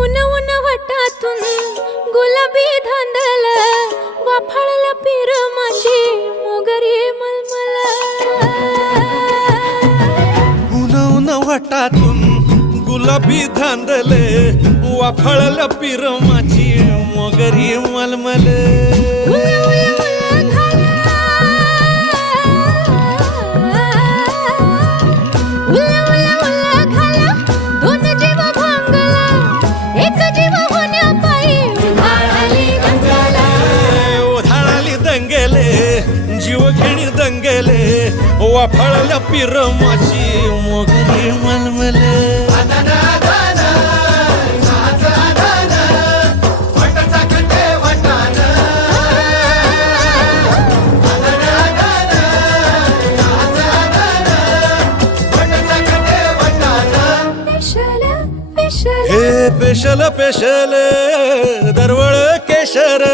उन उन वटातून गुलाबी धांदल वाफाळला पीर माझी मोगरी मलमल उन उन वटातून गुलाबी धांदले वाफाळला पीर माझी मोगरी मलमल जीव घेणी दंगेले वाफाळल्या पीर माझी मोगरी मलमल हे पेशल पेशल दरवळ केशर